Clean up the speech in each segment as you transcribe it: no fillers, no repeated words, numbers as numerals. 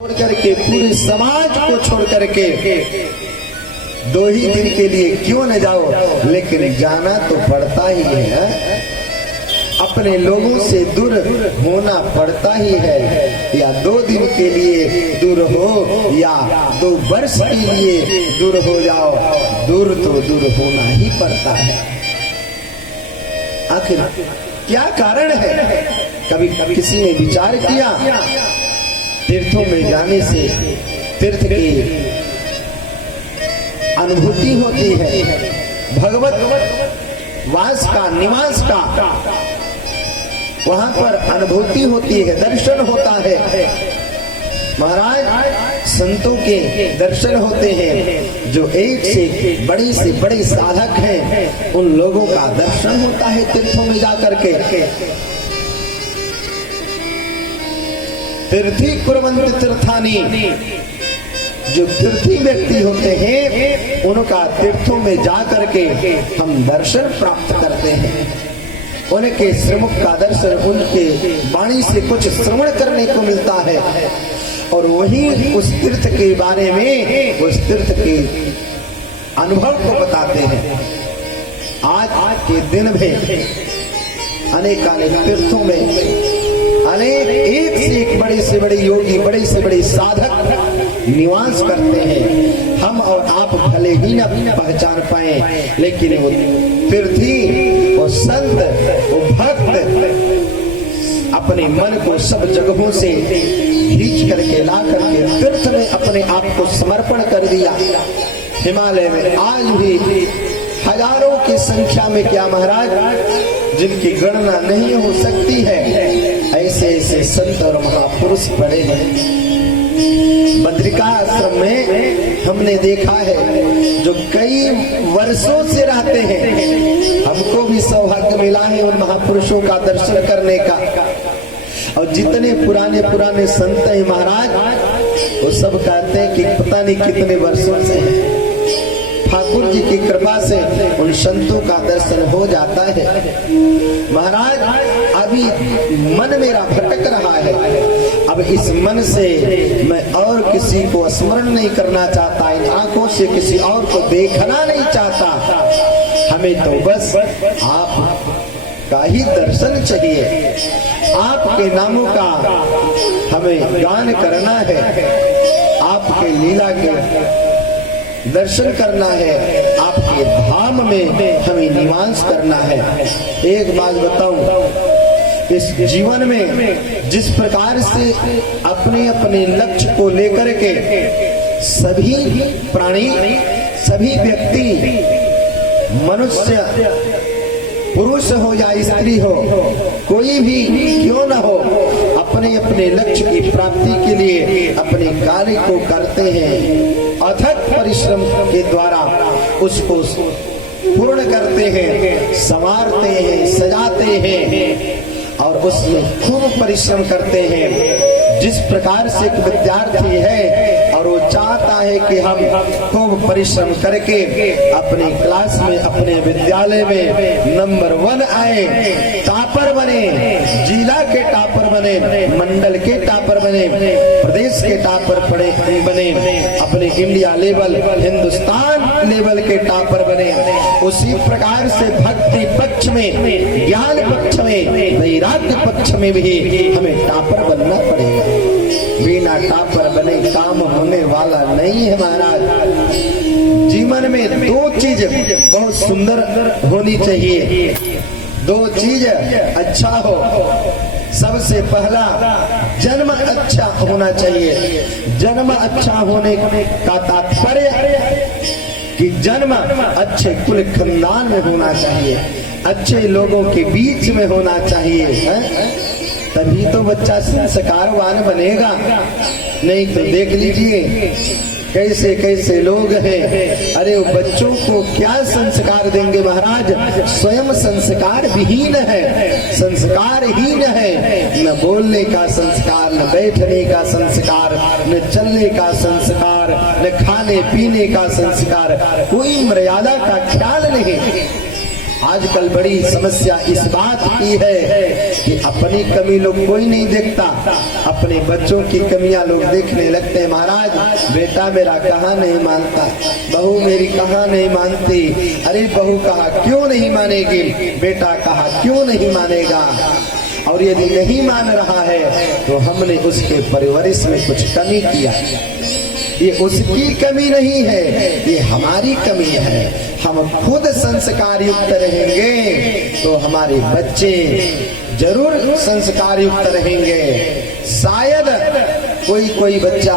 छोड़ करके पूरे समाज को छोड़ करके 2 ही दिन के लिए क्यों न जाओ, लेकिन जाना तो पड़ता ही है। अपने लोगों से दूर होना पड़ता ही है, या 2 दिन के लिए दूर हो या 2 वर्ष के लिए दूर हो जाओ, दूर तो दूर होना ही पड़ता है। आखिर क्या कारण है? कभी किसी ने विचार किया? तीर्थों में जाने से तीर्थ की अनुभूति होती है, भगवत वास का, निवास का वहां पर अनुभूति होती है, दर्शन होता है। महाराज संतों के दर्शन होते हैं, जो एक से बड़े साधक हैं, उन लोगों का दर्शन होता है तीर्थों में जाकर के। तीर्थी कुर्वन्ति तीर्थानि, जो तीर्थी व्यक्ति होते हैं उनका तीर्थों में जाकर के हम दर्शन प्राप्त करते हैं। उनके श्रीमुख का दर्शन, उनके वाणी से कुछ श्रवण करने को मिलता है, और वहीं उस तीर्थ के बारे में, उस तीर्थ के अनुभव को बताते हैं। आज के दिन में अनेक तीर्थों में अनेक एक से एक बड़े से बड़े योगी, बड़े से बड़े साधक निवास करते हैं। हम और आप भले ही न पहचान पाए, लेकिन वो तीर्थी, वो संत, वो भक्त अपने मन को सब जगहों से खींच करके ला करके तीर्थ में अपने आप को समर्पण कर दिया। हिमालय में आज भी हजारों की संख्या में, क्या महाराज, जिनकी गणना नहीं हो सकती है, ऐसे ऐसे संत और महापुरुष पड़े हैं। बद्रिका आश्रम में हमने देखा है, जो कई वर्षों से रहते हैं। हमको भी सौभाग्य मिला है उन महापुरुषों का दर्शन करने का। और जितने पुराने संत हैं महाराज, वो सब कहते हैं कि पता नहीं कितने वर्षों से है। ठाकुर जी की कृपा से उन संतों का दर्शन हो जाता है। महाराज अभी मन मेरा भटक रहा है, अब इस मन से मैं और किसी को स्मरण नहीं करना चाहता, इन आंखों से किसी और को देखना नहीं चाहता। हमें तो बस आप का ही दर्शन चाहिए, आपके नामों का हमें गान करना है, आपके लीला के दर्शन करना है, आपके धाम में हमें निवास करना है। एक बात बताऊं, इस जीवन में जिस प्रकार से अपने अपने लक्ष्य को लेकर के सभी प्राणी, सभी व्यक्ति, मनुष्य, पुरुष हो या स्त्री हो, कोई भी क्यों न हो, अपने अपने लक्ष्य की प्राप्ति के लिए अपने कार्य को करते हैं, अथक परिश्रम के द्वारा उसको पूर्ण करते हैं, संवारते हैं, सजाते हैं और उसमें खूब परिश्रम करते हैं। जिस प्रकार से एक विद्यार्थी है और वो चाहता है कि हम खूब परिश्रम करके अपनी क्लास में, अपने विद्यालय में नंबर 1 आए, टॉपर बने, जिला के टॉपर बने, मंडल के टॉपर बने, प्रदेश के टॉपर बने, अपने इंडिया लेवल, हिंदुस्तान लेवल के टॉपर बने, उसी प्रकार से भक्ति पक्ष में, ज्ञान पक्ष में, वैराग्य पक्ष में भी हमें टॉपर बनना पड़ेगा। बिना टॉपर बने काम होने वाला नहीं है महाराज। जीवन में 2 चीज बहुत सुंदर होनी चाहिए, 2 चीज अच्छा हो। सबसे पहला, जन्म अच्छा होना चाहिए। जन्म अच्छा होने का तात्पर्य कि जन्म अच्छे कुल खानदान में होना चाहिए, अच्छे लोगों के बीच में होना चाहिए, है? तभी तो बच्चा संस्कारवान बनेगा। नहीं तो देख लीजिए कैसे कैसे लोग हैं, अरे वो बच्चों को क्या संस्कार देंगे महाराज, स्वयं संस्कार विहीन है, संस्कारहीन है। न बोलने का संस्कार, न बैठने का संस्कार, न चलने का संस्कार, न खाने पीने का संस्कार, कोई मर्यादा का ख्याल नहीं। आजकल बड़ी समस्या इस बात की है कि अपनी कमी लोग कोई नहीं देखता, अपने बच्चों की कमियां लोग देखने लगते हैं। महाराज बेटा मेरा कहाँ नहीं मानता, बहू मेरी कहाँ नहीं मानती, अरे बहू कहा क्यों नहीं मानेगी, बेटा कहा क्यों नहीं मानेगा। और यदि नहीं मान रहा है तो हमने उसके परवरिश में कुछ कमी किया। ये उसकी कमी नहीं है, ये हमारी कमी है। हम खुद संस्कार युक्त रहेंगे तो हमारे बच्चे जरूर संस्कार युक्त रहेंगे। शायद कोई बच्चा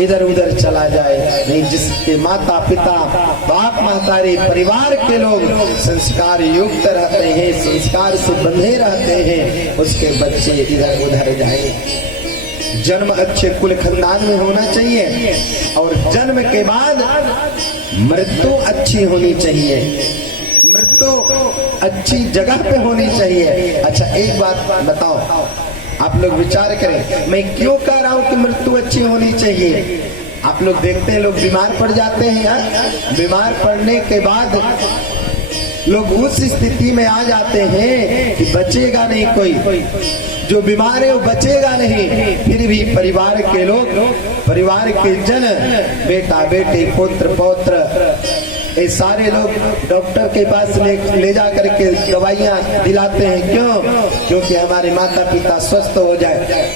इधर उधर चला जाए, नहीं जिसके माता पिता बाप महतारी परिवार के लोग संस्कार युक्त रहते हैं, संस्कार से बंधे रहते हैं, उसके बच्चे इधर उधर जाए। जन्म अच्छे कुल खानदान में होना चाहिए और जन्म के बाद मृत्यु अच्छी होनी चाहिए, मृत्यु अच्छी जगह पे होनी चाहिए। अच्छा एक बात बताओ, आप लोग विचार करें, मैं क्यों कह रहा हूं कि मृत्यु अच्छी होनी चाहिए। आप लोग देखते हैं लोग बीमार पड़ जाते हैं यार, बीमार पड़ने के बाद लोग उस स्थिति में आ जाते हैं कि बचेगा नहीं कोई, जो बीमार है वो बचेगा नहीं। फिर भी परिवार के लोग, परिवार के जन, बेटा बेटी पुत्र पौत्र, ये सारे लोग डॉक्टर के पास ले जा करके दवाइयाँ दिलाते हैं। क्यों? क्योंकि हमारे माता पिता स्वस्थ हो जाए।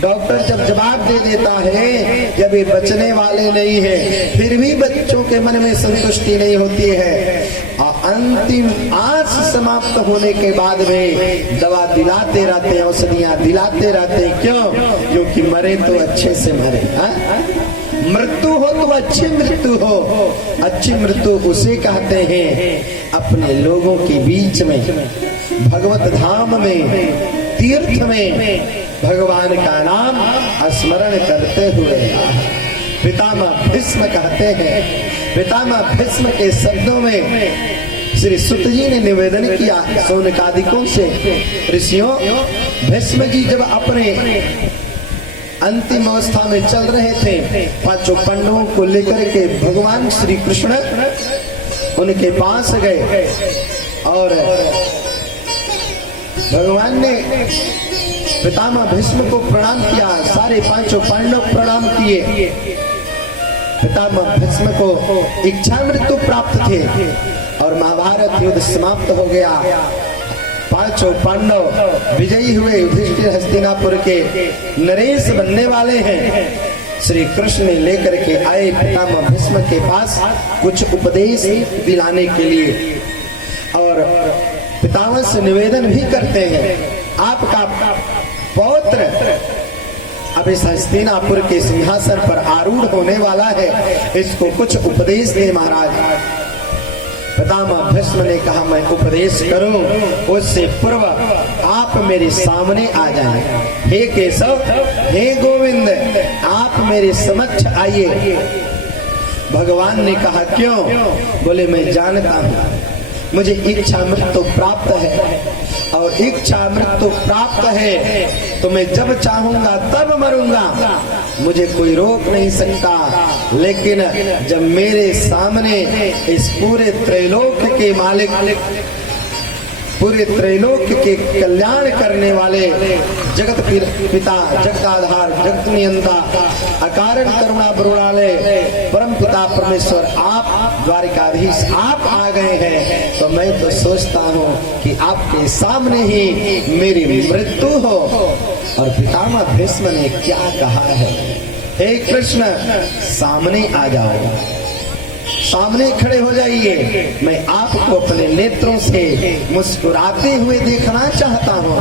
डॉक्टर जब जवाब दे देता है जब ये बचने वाले नहीं है, फिर भी बच्चों के मन में संतुष्टि नहीं होती है और अंतिम आस समाप्त होने के बाद में दवा दिलाते रहते हैं, औषधियाँ दिलाते रहते हैं। क्यों? क्योंकि मरे तो अच्छे से मरे। मृत्यु हो तो अच्छी मृत्यु हो। अच्छी मृत्यु उसे कहते हैं अपने लोगों के बीच में, भगवत धाम में, तीर्थ में भगवान का नाम स्मरण करते हुए। पितामह भीष्म कहते हैं, पितामह भीष्म के शब्दों में श्री सुत जी ने निवेदन किया शौनकादिकों से, ऋषियों भीष्म जी जब अपने अंतिम अवस्था में चल रहे थे, पांचों पांडवों को लेकर के भगवान श्री कृष्ण उनके पास गए और भगवान ने पितामह भीष्म को प्रणाम किया। सारे पांचों पांडव प्रणाम किए। पितामह भीष्म को इच्छा मृत्यु प्राप्त थे और महाभारत युद्ध समाप्त हो गया। पांचों पांडव विजयी हुए, युधिष्ठिर हस्तिनापुर के नरेश बनने वाले हैं। श्री कृष्ण ने लेकर के आए पितामह भीष्म के पास कुछ उपदेश दिलाने के लिए और पितामह से निवेदन भी करते हैं, आपका पौत्र अब इस हस्तिनापुर के सिंहासन पर आरूढ़ होने वाला है, इसको कुछ उपदेश दे महाराज। पितामह भीष्म ने कहा मैं उपदेश करूं, उससे पूर्व आप मेरे सामने आ जाएं। हे केशव, हे गोविंद, आप मेरे समक्ष आइए। भगवान ने कहा क्यों? बोले मैं जानता हूं मुझे इच्छा मृत्यु प्राप्त है और इच्छा मृत्यु प्राप्त है तो मैं जब चाहूंगा तब मरूंगा, मुझे कोई रोक नहीं सकता। लेकिन जब मेरे सामने इस पूरे त्रैलोक के मालिक, पूरे त्रैलोक के कल्याण करने वाले जगत पिता, जगदाधार, जगत नियंता, अकारण करुणा बरुणालय परम पिता परमेश्वर आप, द्वारिकाधीश आप आ गए हैं, तो मैं तो सोचता हूँ कि आपके सामने ही मेरी मृत्यु हो। और पितामह भीष्म ने क्या कहा है, हे कृष्ण सामने आ जाओ, सामने खड़े हो जाइए, मैं आपको अपने नेत्रों से मुस्कुराते हुए देखना चाहता हूँ।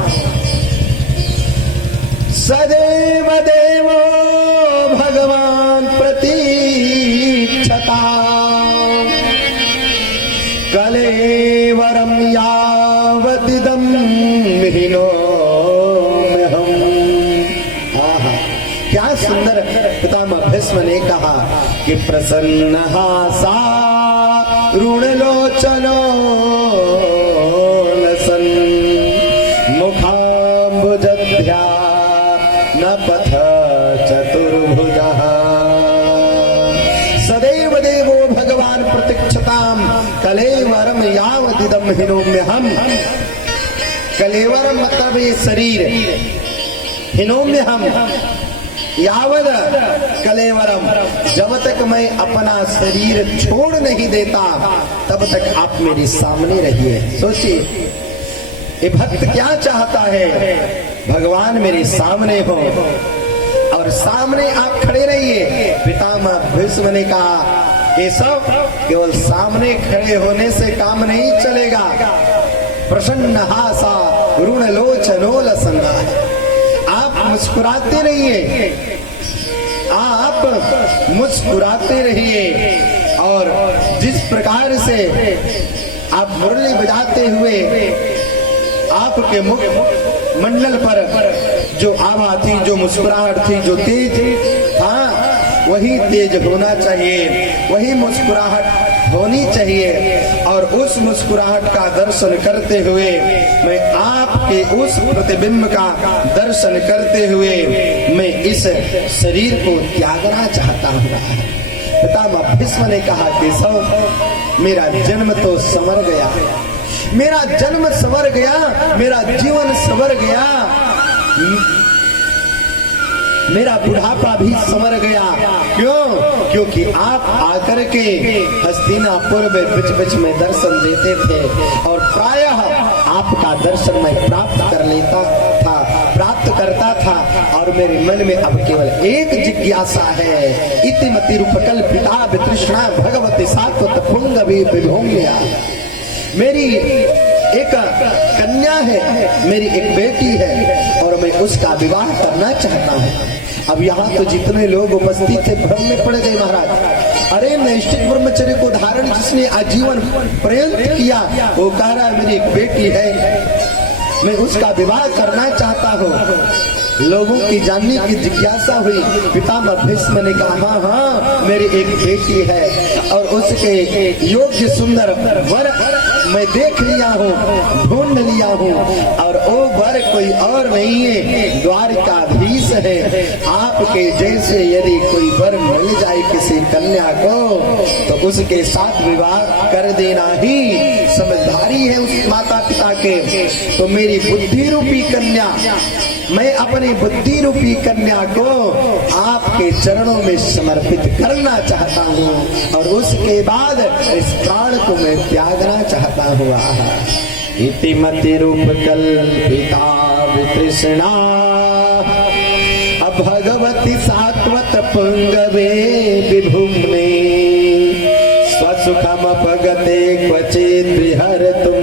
सदैव देवो भगवान प्रतीक्षता कलेवरम यावतिदं विहीनोऽहम्। आहा, क्या सुंदर पितामह भीष्म ने कहा कि प्रसन्न हासा ऋणलोचनो लसन् मुखाम्बुजध्या न पथ चतुर्भुजः। सदैव देवो भगवान प्रतीक्षताम कलेवरम यावति यावदिदम हिनोम्यहम, कलेवरम मतलब ये शरीर, हिनोम्यहम यावद कलेवरम, जब तक मैं अपना शरीर छोड़ नहीं देता तब तक आप मेरे सामने रहिए। सोचिए ये भक्त क्या चाहता है, भगवान मेरे सामने हो और सामने आप खड़े रहिए। पितामह भीष्म ने कहा केशव, केवल सामने खड़े होने से काम नहीं चलेगा। प्रसन्न हासा रुण लोचनोल संगा, आप मुस्कुराते रहिए, आप मुस्कुराते रहिए। और जिस प्रकार से आप मुरली बजाते हुए आपके मुख मंडल पर जो आभा थी, जो मुस्कुराहट थी, जो तेज था, वही तेज होना चाहिए, वही मुस्कुराहट होनी चाहिए। और उस मुस्कुराहट का दर्शन करते हुए, मैं आपके उस प्रतिबिंब का दर्शन करते हुए मैं इस शरीर को त्यागना चाहता हूँ। पितामह भीष्म ने कहा केशव, मेरा जन्म तो संवर गया, मेरा जन्म संवर गया, मेरा जीवन संवर गया, मेरा बुढ़ापा भी संवर गया। क्यों? क्योंकि आप आकर के हस्तिनापुर में बीच बीच में दर्शन देते थे और प्रायः आपका दर्शन मैं प्राप्त कर लेता था, प्राप्त करता था। और मेरे मन में अब केवल एक जिज्ञासा है, इतिमति रूपकल्पिता वितृष्णा भगवती सात्वत पुंगवी विभोम्या। मेरी एक कन्या है, मेरी एक बेटी है और मैं उसका विवाह करना चाहता हूँ। अब यहाँ तो जितने लोग उपस्थित थे भ्रम में पड़ गए महाराज। अरे नैष्ठिक ब्रह्मचर्य को धारण जिसने आजीवन पर्यंत किया, वो कह रहा है मेरी एक बेटी है, मैं उसका विवाह करना चाहता हूँ। लोगों की जानने की जिज्ञासा हुई। पितामह भीष्म ने कहा हाँ हाँ मेरी एक बेटी है और उसके योग्य सुंदर वर मैं देख लिया हूँ, ढूंढ लिया हूँ और वो वर कोई और नहीं है, द्वारकाधीश है। आपके जैसे यदि कोई वर मिल जाए किसी कन्या को तो उसके साथ विवाह कर देना ही समझदारी है उस माता पिता के। तो मेरी बुद्धि रूपी कन्या, मैं अपनी बुद्धि रूपी कन्या को आपके चरणों में समर्पित करना चाहता हूँ और उसके बाद इस प्राण को मैं त्यागना चाहता हुआ। इतिमति रूप कल्पिता वितृष्णा भगवती सात्वत पुंगवे विभुम्ने स्वसुखम अपगते क्वचित् विहरतुम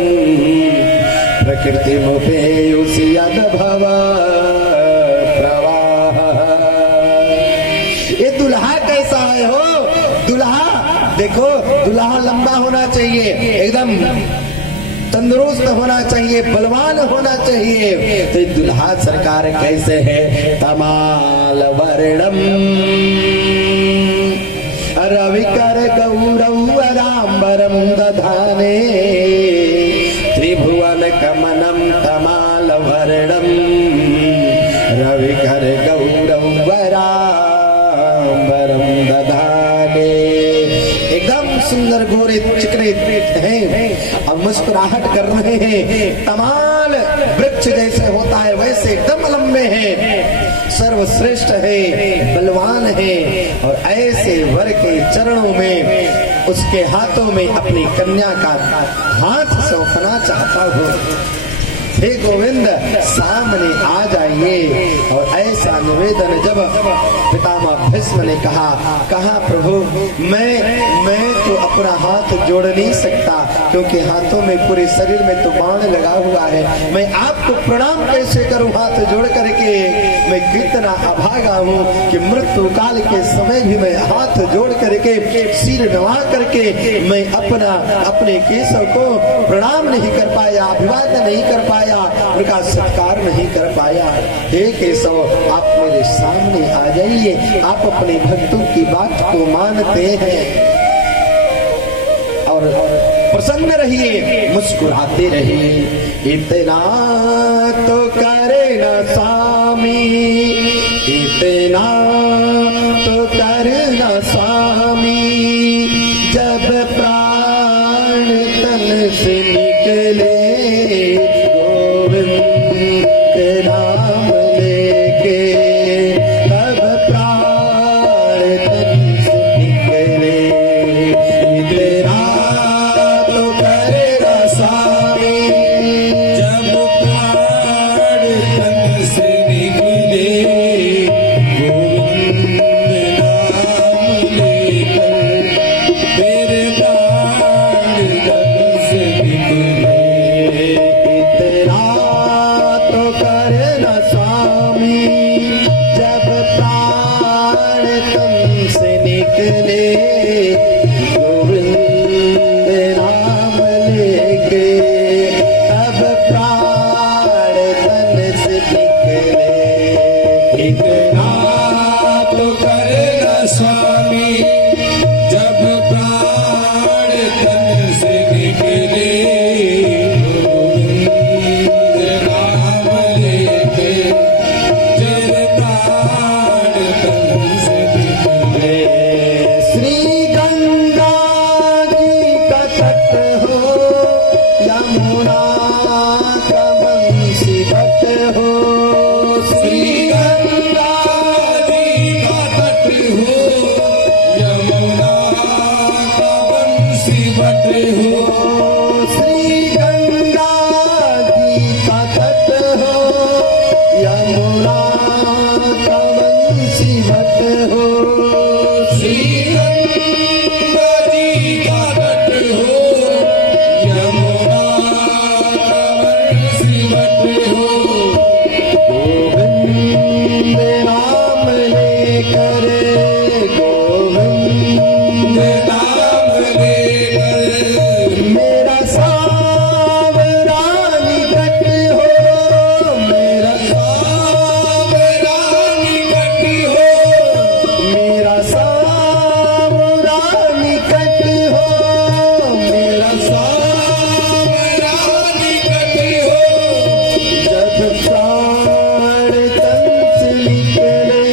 प्रकृति मुपेयुषि यद्भव प्रवाह। ये दुल्हा कैसा है हो? दुल्हा देखो, दुल्हा लंबा होना चाहिए, एकदम तंदुरुस्त होना चाहिए, बलवान होना चाहिए। तो दुल्हा सरकार कैसे है? तमाल वर्णम रविकर गौरवराम्बरम दधाने त्रिभुवन कमनम तमाल वर्णम रविकर गौरवराम्बरम दधाने। एकदम सुंदर गोरे चिकने हैं और मुस्कुराहट कर रहे हैं। तमाल वृक्ष जैसे होता है वैसे एकदम लंबे हैं, सर्वश्रेष्ठ है, बलवान है। और ऐसे वर के चरणों में, उसके हाथों में अपनी कन्या का हाथ सौंपना चाहता हूँ। हे गोविंद सामने आ जाइए। और ऐसा निवेदन जब पितामह भीष्म ने कहा प्रभु मैं तो अपना हाथ जोड़ नहीं सकता क्योंकि हाथों में पूरे शरीर में तो बाण लगा हुआ है, मैं आपको प्रणाम कैसे करूं हाथ जोड़ करके? मैं कितना अभागा हूँ कि मृत्यु काल के समय भी मैं हाथ जोड़ करके सिर नवा करके मैं अपने केशव को प्रणाम नहीं कर पाया, अभिवादन नहीं कर पाया, उनका सत्कार नहीं कर पाया। हे केशव आप मेरे सामने आ जाइए, आप अपने भक्तों की बात को मानते हैं और प्रसन्न रहिए, मुस्कुराते रहिए। इतना तो करे ना स्वामी, इतना तो करना स्वामी, जब प्राण तन से निकले गोविंद नाम लेके तब प्राण तन से निकले। इतना तो करना स्वामी जब प्राण तन से निकले गोविंद नाम लेके जब प्राण तन से निकले। श्री गंगा जी का तट हो यमुना का बंसी बट हो। श्री गंगा जी का तट हो यमुना का बंसी बट हो। श्री गंगा जी का तट हो यमुना का बंसी बट हो। श्री गंगा जी का तट हो यमुना का बंसी बट हो। गोविंद नाम लेकर गोविंद नाम लेकर मेरा सावरा निकट हो। मेरा सावरा निकट हो। मेरा सावरा निकट हो। मेरा सावरा निकट हो। जब प्राण तन से निकले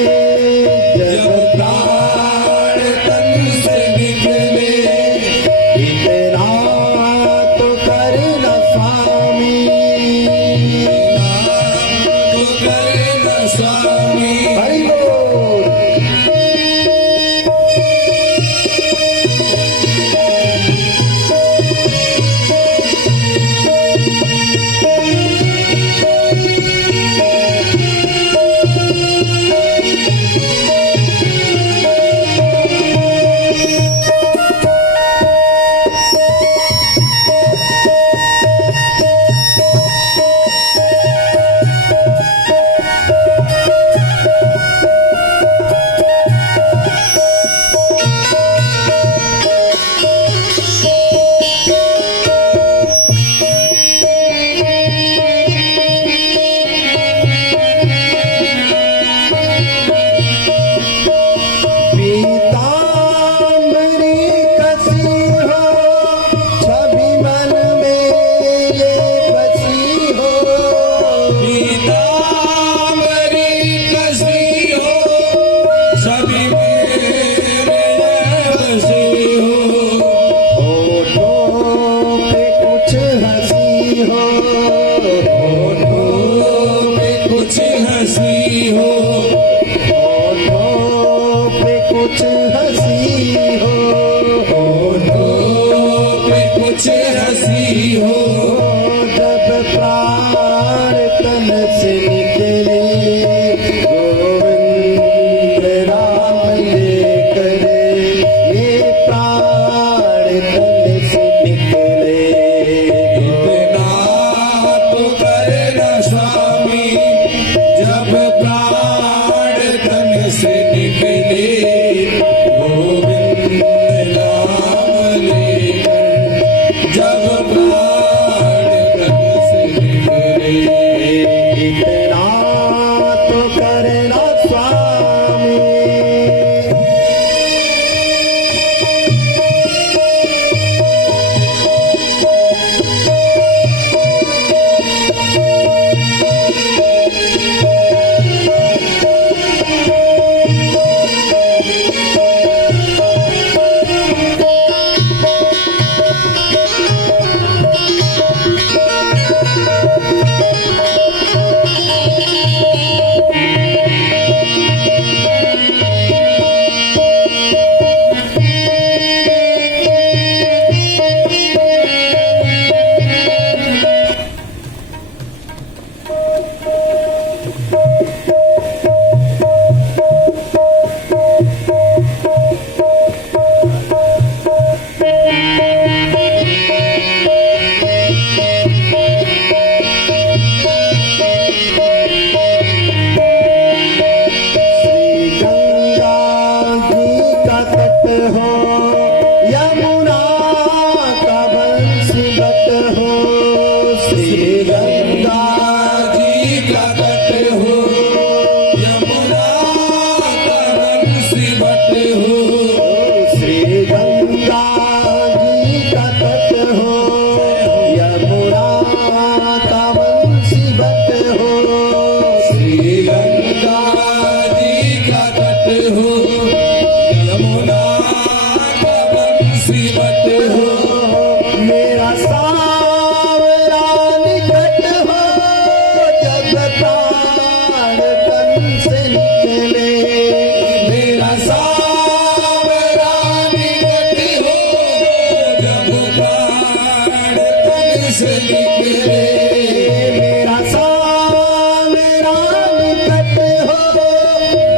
जब प्राण तन से निकले इतना तो करना स्वामी। तो करना स्वामी। हरि बोल। पीताम्बरी कसी हो छवि मन में ये बसी हो। पीताम्बरी कसी हो सभी मेरे बसी हो। होठों पे कुछ हंसी हो। होठों पे कुछ हंसी हो। होठों पे कुछ हंसी हो। होठों पे कुछ हंसी हो। जब प्राण तन से निकले गोविंद नाम लेकर ये प्राण तन से निकले। इतना तो करना स्वामी जब प्राण तन से निकले गोविंद हो श्री गंगा जी का तट हो, यमुना का बंसीबट हो, श्री गंगा जी का तट हो, यमुना का बंसीबट हो, मेरा सावरा निकट हो, जब प्राण तन से निकले, मेरा सावरा निकट हो, जब प्राण तन से निकले, मेरा सावरा निकट हो,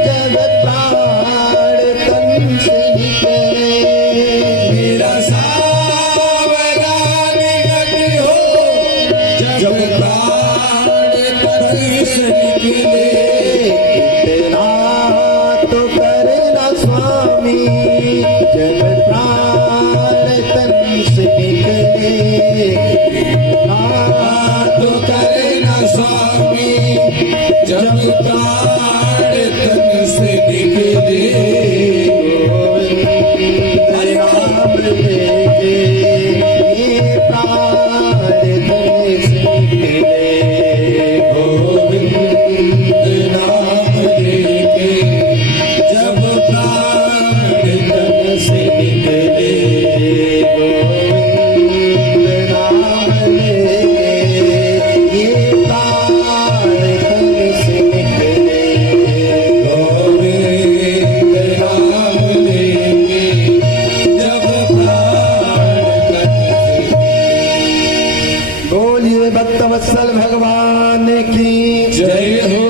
जब प्राण तन से निकले, मेरा सावरा निकट हो, जब प्राण तन से निकले, इतना तो करना स्वामी, जब प्राण तन से निकले, इतना तो करना स्वामी, जब प्राण तन से निकले, हरि नाम लेके ये प्राण तन से निकले, गोविंद नाम लेके जब प्राण तन से निकले, गोविंद नाम लेके ये प्राण तन से निकले, गोविंद नाम लेके जब प्राण तन से बोलिए भक्तवत्सल भगवान की जय हो।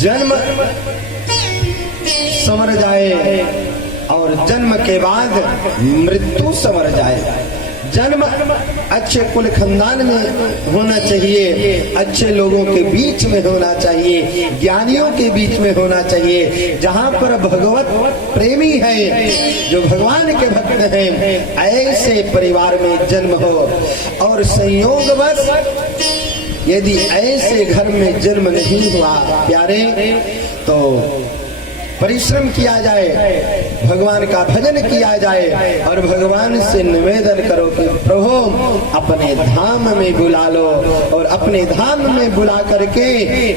जन्म संवर जाए और जन्म के बाद मृत्यु संवर जाए। जन्म अच्छे कुल खानदान में होना चाहिए, अच्छे लोगों के बीच में होना चाहिए, ज्ञानियों के बीच में होना चाहिए, जहाँ पर भगवत प्रेमी है, जो भगवान के भक्त हैं, ऐसे परिवार में जन्म हो। और संयोगवश यदि ऐसे घर में जन्म नहीं हुआ प्यारे, तो परिश्रम किया जाए, भगवान का भजन किया जाए और भगवान से निवेदन करो कि प्रभु अपने धाम में बुला लो और अपने धाम में बुला करके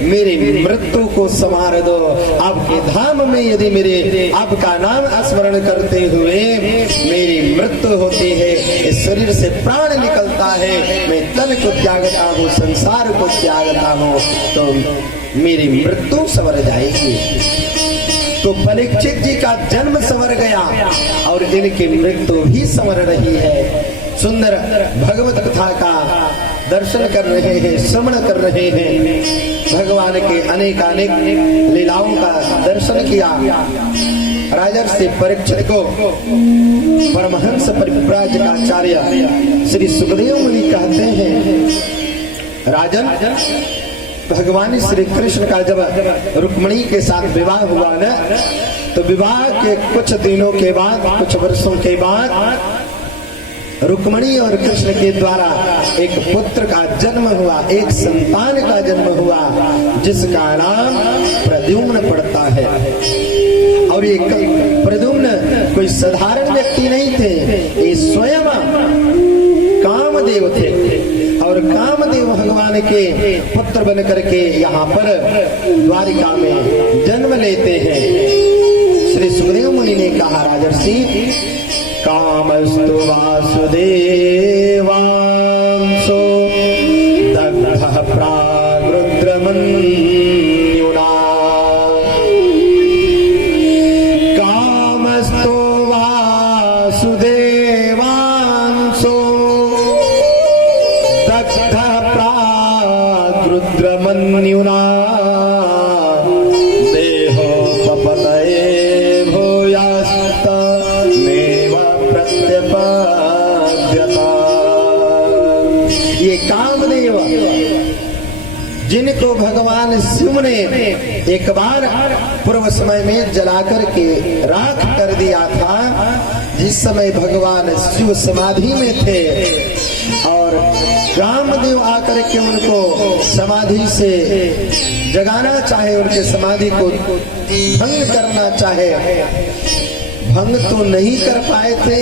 मेरी मृत्यु को संवार दो। आपके धाम में यदि मेरे आपका नाम स्मरण करते हुए मेरी मृत्यु होती है, इस शरीर से प्राण निकलता है, मैं तन को त्यागता हूँ, संसार को त्यागता हूँ, तो मेरी मृत्यु संवर जाएगी। तो परीक्षित जी का जन्म संवर गया और इनकी मृत्यु भी संवर रही है। सुंदर भगवत कथा का दर्शन कर रहे हैं, श्रवण कर रहे हैं, भगवान के अनेकानेक लीलाओं का दर्शन किया। राजर्षि परीक्षित को परमहंस परिव्राजकाचार्य श्री सुखदेव मुनि कहते हैं, राजन, भगवान श्री कृष्ण का जब रुक्मिणी के साथ विवाह हुआ न, तो विवाह के कुछ दिनों के बाद, कुछ वर्षों के बाद रुक्मिणी और कृष्ण के द्वारा एक पुत्र का जन्म हुआ, एक संतान का जन्म हुआ, जिसका नाम प्रद्युम्न पड़ता है। और ये प्रद्युम्न कोई साधारण व्यक्ति नहीं थे, ये स्वयं कामदेव थे और कामदेव भगवान के पुत्र बन करके यहाँ पर द्वारिका में जन्म लेते हैं। श्री सुखदेव मुनि ने कहा, राजर्षि, कामस्तु वासुदेवांसो दग्धः प्रागरुद्रमन्युना, कामस्तु वासुदेवांसो दग्धः प्रागरुद्रमन्युना, देहोपपतये भूयास्तमेव प्रत्यपाद्यता। ये कामदेव जिनको भगवान शिव ने एक बार पूर्व पूर्व समय में जलाकर के राख कर दिया था। जिस समय भगवान शिव समाधि में थे और रामदेव आकर के उनको समाधि से जगाना चाहे, उनके समाधि को भंग करना चाहे, भंग तो नहीं कर पाए थे,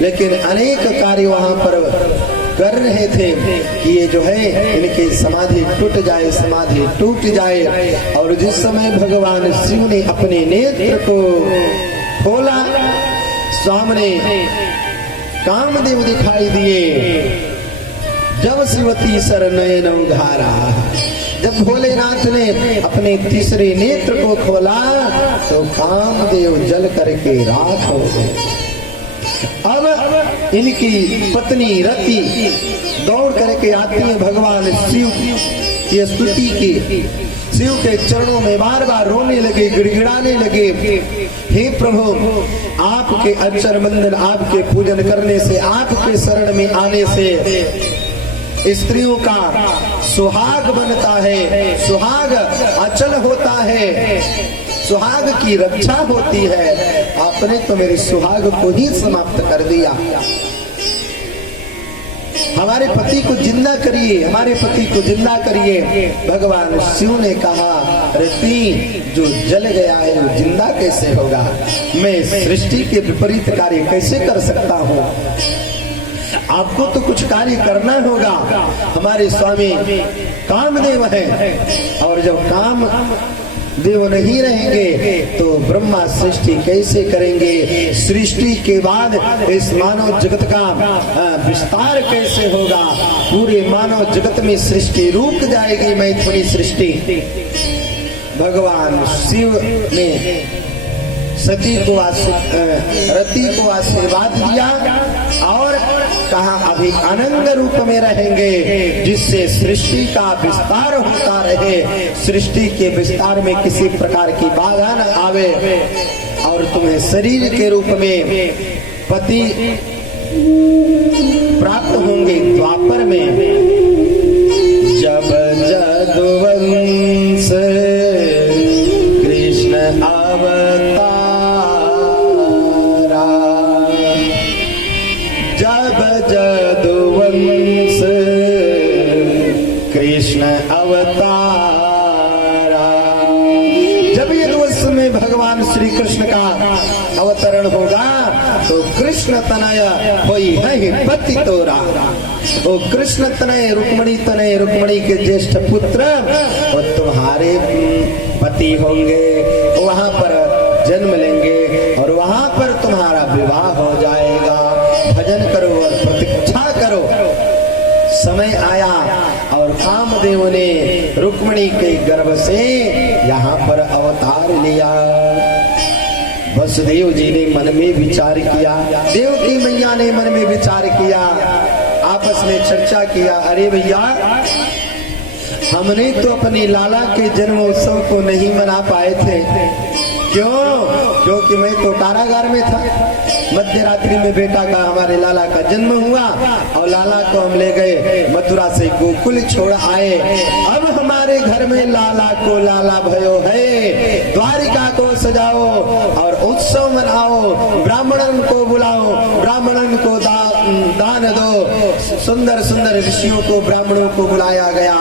लेकिन अनेक कार्य वहां पर कर रहे थे कि ये जो है इनकी समाधि टूट जाए, समाधि टूट जाए। और जिस समय भगवान शिव ने अपने नेत्र को खोला, सामने कामदेव दिखाई दिए। जब शिवती सर नयन उघारा, जब भोलेनाथ ने अपने तीसरे नेत्र को खोला तो कामदेव जल करके राख हो गए। अब इनकी पत्नी रति दौड़ करके आती है भगवान शिव की स्तुति की, शिव के चरणों में बार बार रोने लगे, गिड़गिड़ाने लगे, हे प्रभु आपके अक्षर मंदिर, आपके पूजन करने से, आपके शरण में आने से स्त्रियों का सुहाग बनता है, सुहाग अचल होता है, सुहाग की रक्षा होती है। आपने तो मेरे सुहाग को ही समाप्त कर दिया। हमारे पति को जिंदा करिए, हमारे पति को जिंदा करिए। भगवान शिव ने कहा, रति जो जल गया है वो जिंदा कैसे होगा? मैं सृष्टि के विपरीत कार्य कैसे कर सकता हूँ? आपको तो कुछ कार्य करना होगा। हमारे स्वामी कामदेव हैं और जब काम देव नहीं रहेंगे तो ब्रह्मा सृष्टि कैसे करेंगे? सृष्टि के बाद इस मानव जगत का विस्तार कैसे होगा? पूरे मानव जगत में सृष्टि रुक जाएगी, मैथुनी सृष्टि। भगवान शिव ने सती को रति को आशीर्वाद दिया और कहा अभी आनंद रूप में रहेंगे, जिससे सृष्टि का विस्तार होता रहे, सृष्टि के विस्तार में किसी प्रकार की बाधा न आवे और तुम्हें शरीर के रूप में पति प्राप्त होंगे द्वापर में। जब जदुवंश कृष्ण अवतारा, जब जदुवंश कृष्ण अवतारा, जब यदुवंश में भगवान श्री कृष्ण का अवतरण होगा तो कृष्ण तनय होई है पति तोरा। वो कृष्ण तनय रुक्मणी तनय, रुक्मणी के ज्येष्ठ पुत्र वो तुम्हारे पति होंगे, वहां पर जन्म लेंगे और वहां पर तुम्हारा विवाह हो जाएगा। भजन करो और प्रतीक्षा करो। समय आया और कामदेव ने रुक्मणी के गर्भ से यहाँ पर अवतार लिया। वसुदेव जी ने मन में विचार किया, देवकी मैया ने मन में विचार किया, आपस में चर्चा किया, अरे भैया हमने तो अपने लाला के जन्मोत्सव को नहीं मना पाए थे। क्यों? क्योंकि मैं तो कारागार में था। मध्य रात्रि में बेटा का, हमारे लाला का जन्म हुआ और लाला को हम ले गए मथुरा से गोकुल छोड़ आए। अब हमारे घर में लाला को लाला भयो है, द्वारिका को सजाओ और उत्सव मनाओ, ब्राह्मणन को बुलाओ, ब्राह्मणन को दान दो। सुंदर सुंदर ऋषियों को, ब्राह्मणों को बुलाया गया,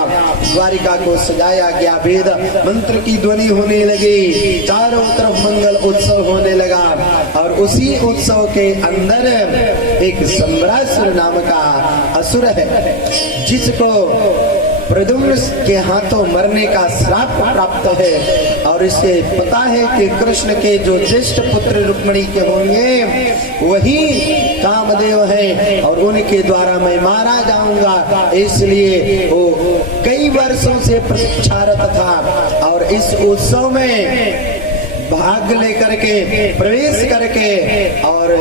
द्वारिका को सजाया गया, वेद मंत्र की ध्वनि होने लगी, चारों तरफ मंगल उत्सव होने लगा। और उसी उत्सव के अंदर एक संबरासुर नाम का असुर है, जिसको प्रद्युम्न के हाथों मरने का श्राप प्राप्त है और इसे पता है कि कृष्ण के जो ज्येष्ठ पुत्र रुक्मिणी के होंगे वही कामदेव हैं और उनके द्वारा मैं मारा जाऊंगा। इसलिए वो कई वर्षों से प्रतीक्षारत था और इस उत्सव में भाग लेकर के प्रवेश करके और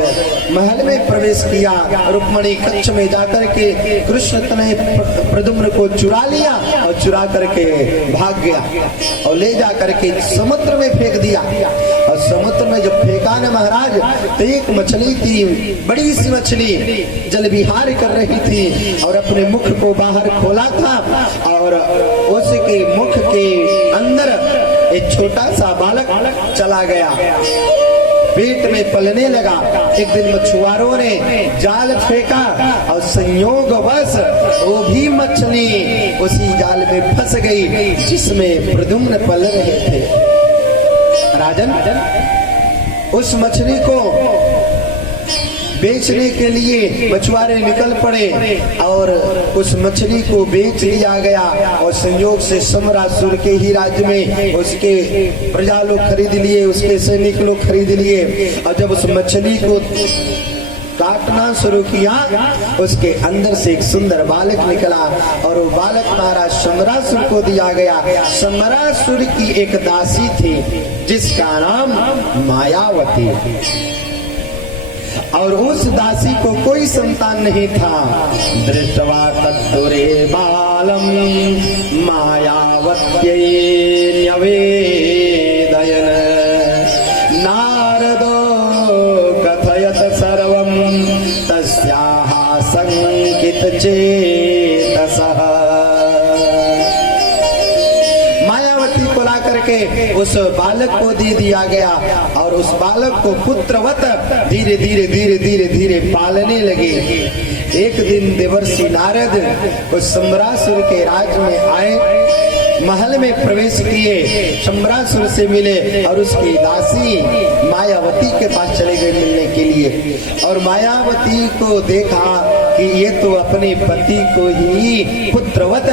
महल में प्रवेश किया। रुक्मिणी कक्ष में जाकर के कृष्ण ने प्रद्युम्न को चुरा लिया और चुरा करके भाग गया और ले जा करके समुद्र में फेंक दिया। और समुद्र में जब फेंका न महाराज तो एक मछली थी, बड़ी सी मछली जल विहार कर रही थी और अपने मुख को बाहर खोला था और उसके मुख के अंदर एक छोटा सा बालक चला गया, पेट में पलने लगा। एक दिन मछुआरों ने जाल फेंका और संयोगवश वो भी मछली उसी जाल में फंस गई जिसमें प्रद्युम्न पल रहे थे। राजन, उस मछली को बेचने के लिए मछुआरे निकल पड़े और उस मछली को बेच दिया गया और संयोग से सम्रासुर के ही राज्य में उसके प्रजा लोग खरीद लिए, उसके सैनिक लोग खरीद लिए। और जब उस मछली को काटना शुरू किया, उसके अंदर से एक सुंदर बालक निकला और वो बालक महाराज सम्रासुर को दिया गया। सम्रासुर की एक दासी थी जिसका नाम मायावती, और उस दासी को कोई संतान नहीं था। दृष्टवा तद्दुरे बालम मायावत्यै न्यवेदयन् नारदो कथयत सर्वं तस्याः संकित चेतसः। मायावती को ला करके उस बालक को दे दिया गया और उस बालक को पुत्रवत धीरे धीरे धीरे धीरे धीरे पालने लगे। एक दिन देवर्षि नारद उस सम्रासुर के राज्य में आए, महल में प्रवेश किए, सम्रासुर से मिले और उसकी दासी मायावती के पास चले गए मिलने के लिए। और मायावती को देखा कि ये तो अपने पति को ही पुत्रवत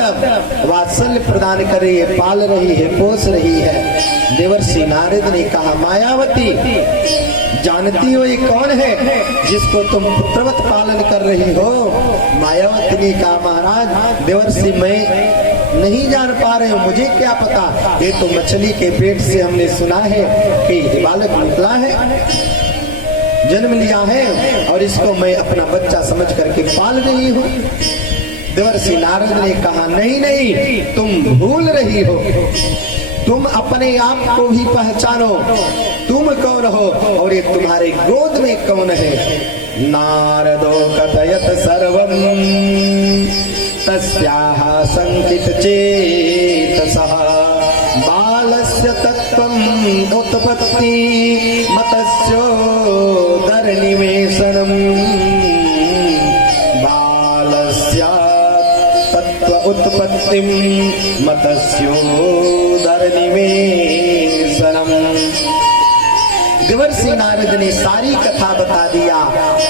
वात्सल्य प्रदान कर रही है, पाल रही है, पोस रही है। देवर्षि नारद ने कहा, मायावती जानती हो ये कौन है जिसको तुम पुत्रवत पालन कर रही हो? मायावती ने कहा, महाराज देवर्षि मैं नहीं जान पा रहे हो, मुझे क्या पता, ये तो मछली के पेट से हमने सुना है कि बालक निकला है, जन्म लिया है और इसको मैं अपना बच्चा समझ करके पाल रही हूँ। देवर्षि नारद ने कहा, नहीं नहीं, तुम भूल रही हो, तुम अपने आप को भी पहचानो, तुम कौन हो और ये तुम्हारे गोद में कौन है? नारदो कथयत सर्वं तस्याः संकित चेतसः बालस्य तत्त्वम् उत्पत्ति मतस्योदर निवेशनम्। बालस्य तत्त्व उत्पत्तिं मतस्योदर निवेशनम्। देवर्षि नारद ने सारी कथा बता दिया।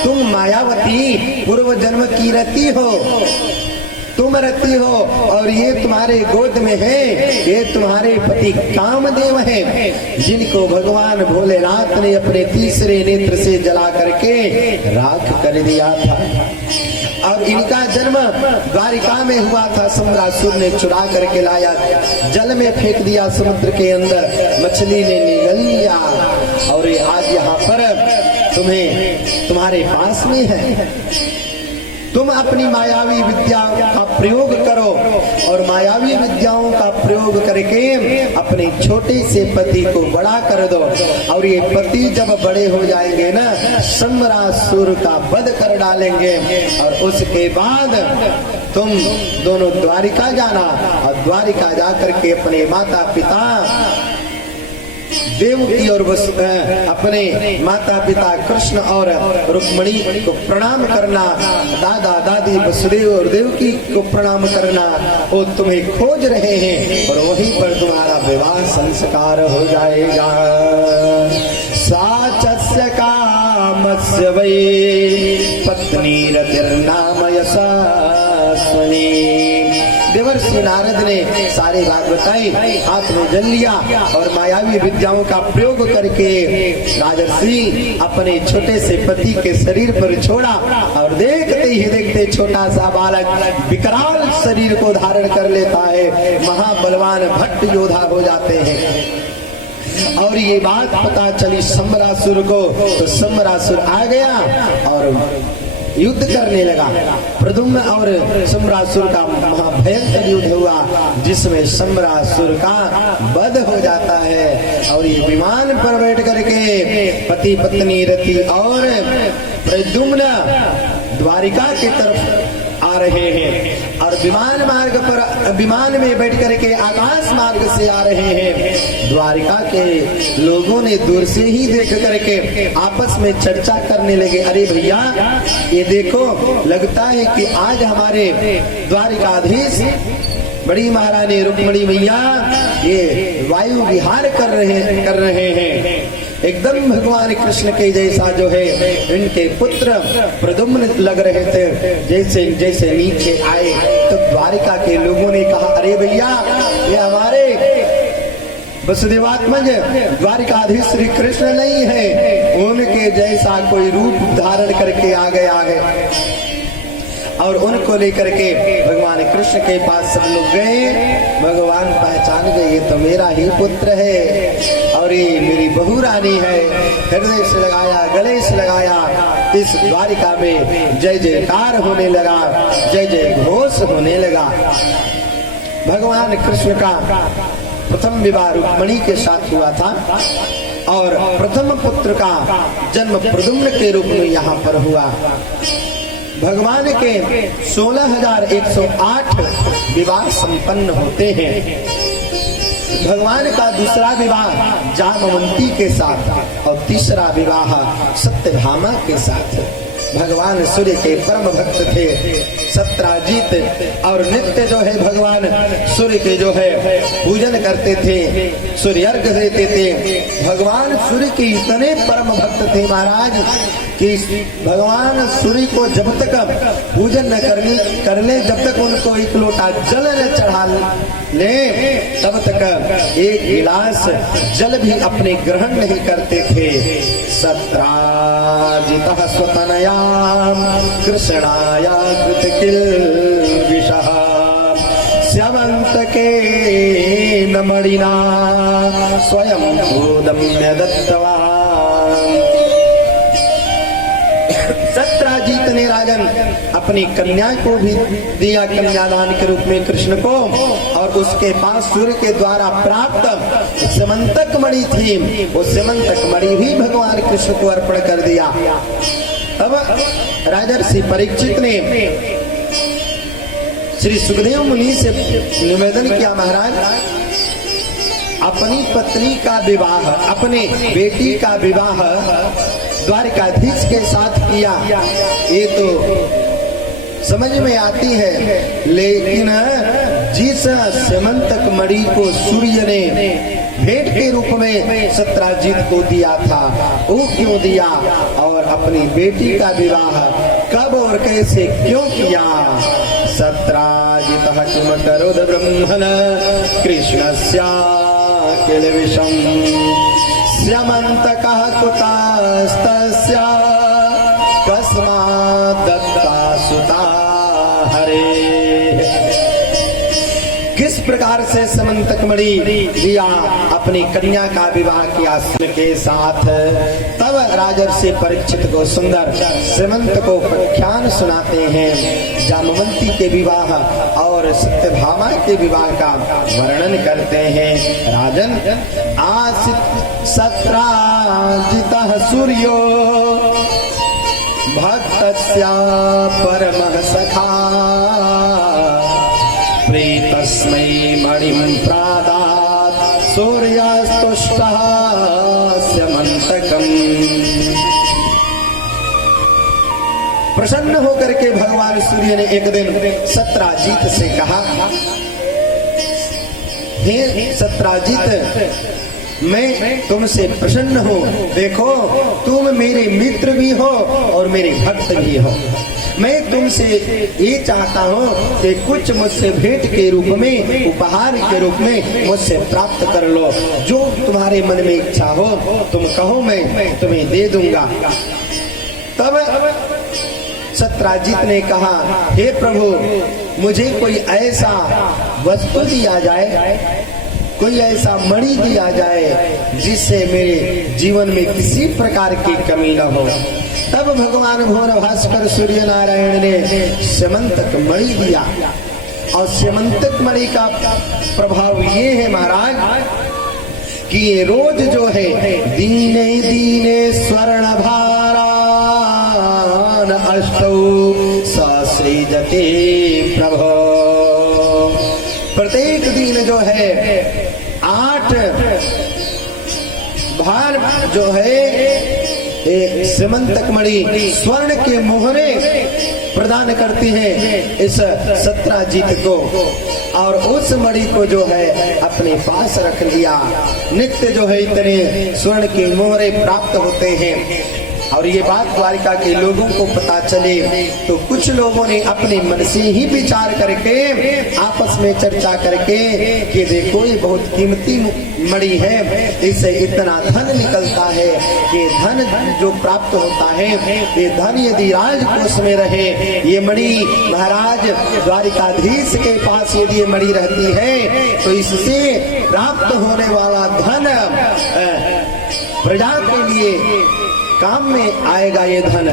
तुम मायावती पूर्व जन्म की रति हो, तुम रति हो और ये तुम्हारे गोद में है, ये तुम्हारे पति कामदेव हैं, जिनको भगवान भोलेनाथ ने अपने तीसरे नेत्र से जला करके राख कर दिया था। और इनका जन्म द्वारिका में हुआ था, सम्रासुर ने चुरा करके लाया, जल में फेंक दिया समुद्र के अंदर, मछली ने निगल लिया और ये आज यहाँ पर तुम्हारे पास में है। तुम अपनी मायावी विद्याओं का प्रयोग करो और मायावी विद्याओं का प्रयोग करके अपने छोटे से पति को बड़ा कर दो, और ये पति जब बड़े हो जाएंगे ना, सम्रासुर का वध कर डालेंगे और उसके बाद तुम दोनों द्वारिका जाना और द्वारिका जाकर के अपने माता पिता देवकी और अपने माता पिता कृष्ण और रुक्मिणी को प्रणाम करना, दादा दादी वसुदेव और देवकी को प्रणाम करना। वो तुम्हें खोज रहे हैं और वहीं पर तुम्हारा विवाह संस्कार हो जाएगा। साचस्य कामस्य वै पत्नी रतिर्नाम यशस्विनी। देवर्षि नारद ने सारी बात बताई, हाथ में जल लिया और मायावी विद्याओं का प्रयोग करके राजर्षि अपने छोटे से पति के शरीर पर छोड़ा और देखते ही देखते छोटा सा बालक विकराल शरीर को धारण कर लेता है, महाबलवान भट्ट योद्धा हो जाते हैं। और ये बात पता चली सम्रासुर को, तो सम्रासुर आ गया और युद्ध करने लगा। प्रद्युम्न और सम्रासुर का महाभयंकर युद्ध हुआ, जिसमें सम्रासुर का वध हो जाता है। और ये विमान पर बैठ करके पति पत्नी रति और प्रद्युम्न द्वारिका की तरफ आ रहे हैं और विमान में बैठ करके आकाश मार्ग से आ रहे हैं। द्वारिका के लोगों ने दूर से ही देख करके आपस में चर्चा करने लगे, अरे भैया ये देखो, लगता है कि आज हमारे द्वारिकाधीश बड़ी महारानी रुक्मिणी मैया ये वायु विहार कर रहे हैं। एकदम भगवान कृष्ण के जैसा जो है इनके पुत्र प्रद्युम्न लग रहे थे। जैसे जैसे नीचे आए तो द्वारिका के लोगों ने कहा, अरे भैया ये हमारे वसुदेवात्मज द्वारिकाधीश श्री कृष्ण नहीं है, उनके जैसा कोई रूप धारण करके आ गया है। और उनको लेकर के भगवान कृष्ण के पास सब लोग गए। भगवान पहचान गए, ये तो मेरा ही पुत्र है और ये मेरी बहू रानी है। हृदय से लगाया, गले से लगाया, इस द्वारिका में जय जयकार होने लगा, जय जय घोष होने लगा। भगवान कृष्ण का प्रथम विवाह रुक्मिणी के साथ हुआ था और प्रथम पुत्र का जन्म प्रद्युम्न के रूप में यहाँ पर हुआ। भगवान के 16,108 विवाह संपन्न होते हैं। भगवान का दूसरा विवाह जामवंती के साथ और तीसरा विवाह सत्यभामा के साथ। भगवान सूर्य के परम भक्त थे सत्राजित और नित्य जो है भगवान सूर्य के जो है पूजन करते थे, सूर्य अर्घ देते थे। भगवान सूर्य के इतने परम भक्त थे महाराज कि भगवान सूर्य को जब तक पूजन न कर ले, जब तक उनको एक लोटा जल न चढ़ा ले, तब तक एक गिलास जल भी अपने ग्रहण नहीं करते थे। सत्राजितः स्वतनयां कृष्णाया कृतकिल्बिषः स्यमन्तके न मणिना स्वयं भूदम्य दत्तवान्। सत्राजीत ने राजन अपनी कन्या को भी दिया कन्यादान के रूप में कृष्ण को, और उसके पास सूर्य के द्वारा प्राप्त स्यमंतक मणि थी, वो स्यमंतक मणि भी भगवान कृष्ण को अर्पण कर दिया। अब राजर्षि परीक्षित ने श्री सुखदेव मुनि से निवेदन किया, महाराज अपनी पत्नी का विवाह, अपने बेटी का विवाह द्वारिकाधीश के साथ किया, ये तो समझ में आती है, लेकिन जिस स्यमंतक मणि को सूर्य ने भेंट के रूप में सत्राजित को दिया था, वो क्यों दिया, और अपनी बेटी का विवाह कब और कैसे क्यों किया। सत्राजितः किम करोद ब्रह्मण कृष्णस्य किल विषम् स्यमन्तकः कुतस्तस्य कस्मात् दत्ता सुता हरे। किस प्रकार से स्यमंतक मणि दिया, अपनी कन्या का विवाह किया सूर्य के साथ। तब राजर्षि परीक्षित को सुंदर स्यमंतकोपाख्यान सुनाते हैं, जामवंती के विवाह और सत्यभामा के विवाह का वर्णन करते हैं। राजन आसित सत्राजितः सूर्यो भक्तस्य परमः सखा प्रीतस्मै मणिं प्रादात् सूर्यास्तुष्टः स्यमन्तकम्। प्रसन्न होकर के भगवान सूर्य ने एक दिन सत्राजित से कहा, हे सत्राजित, मैं तुमसे प्रसन्न हूँ। देखो तुम मेरे मित्र भी हो और मेरे भक्त भी हो। मैं तुमसे ये चाहता हूँ कि कुछ मुझसे भेंट के रूप में, उपहार के रूप में मुझसे प्राप्त कर लो। जो तुम्हारे मन में इच्छा हो तुम कहो, मैं तुम्हें दे दूंगा। तब सत्राजित ने कहा, हे प्रभु, मुझे कोई ऐसा वस्तु दिया जाए, कोई ऐसा मणि दिया जाए जिससे मेरे जीवन में किसी प्रकार की कमी न हो। तब भगवान भुवन भास्कर सूर्य नारायण ने स्यमंतक मणि दिया, और स्यमंतक मणि का प्रभाव ये है महाराज कि ये रोज जो है दीने दीने स्वर्ण भारान अष्टौ सृजते प्रभो। प्रत्येक दिन जो है 8 भार जो है सीमंतक मणि स्वर्ण के मोहरे प्रदान करती है इस 17 जीत को, और उस मणि को जो है अपने पास रख लिया। नित्य जो है इतने स्वर्ण के मोहरे प्राप्त होते हैं। और ये बात द्वारिका के लोगों को पता चले तो कुछ लोगों ने अपने मन से ही विचार करके आपस में चर्चा करके कि देखो ये बहुत कीमती मणि है, इससे इतना धन निकलता है कि धन जो प्राप्त होता है ये धन यदि राजकोष में रहे, ये मणि महाराज द्वारिकाधीश के पास यदि ये मणि रहती है तो इससे प्राप्त होने वाला धन प्रजा के लिए काम में आएगा ये धन।